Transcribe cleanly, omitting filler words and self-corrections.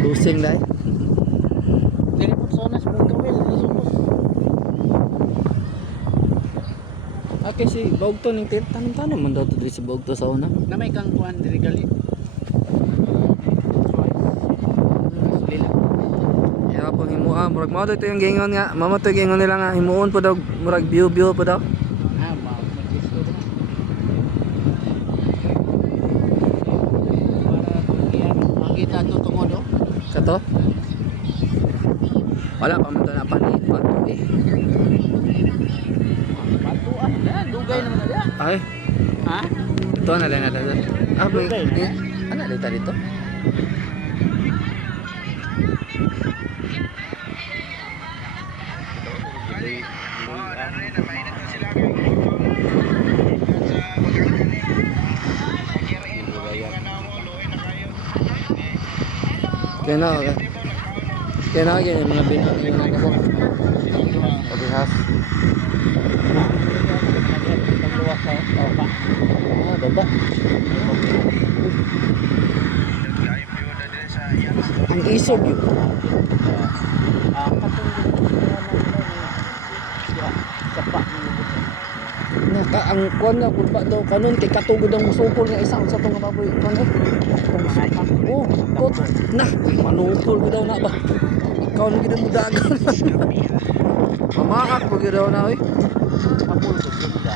Lusing dai. Dili po sonas mong gawin. Nasubos. Okay si Bogto ning tanong-tanong man daw to diri si Bogto sa una. Na may kang kuhan diri gali. Ya po himuan murag mao ito yung gingon nga. Mamo to gingon nila nga himuon po daw murag view po daw. Ah, mag-isto na. Para tugian. Makita to tungodo. Kato? Wala pa man to na panit pa to eh. Batu ah. Nah, dugay naman na dia. Ay, Ha? ito na lang natin. Ah, may, Dugay. ano dito? Kaya na, ganyan mga binang yung mga ko. Pabihas. Pagluwas sa baba. Ah, baba. Ang isog yun. Sapa. Naka ang kuan nga kun ba daw kanon kay katugod ang musukol nga isa sa tong baboy kuan eh. Oh, kot na manukol ko daw na ba. Ikaw na gid mo dagan. Mamaak ko gid daw na oy. Kapul ko sila.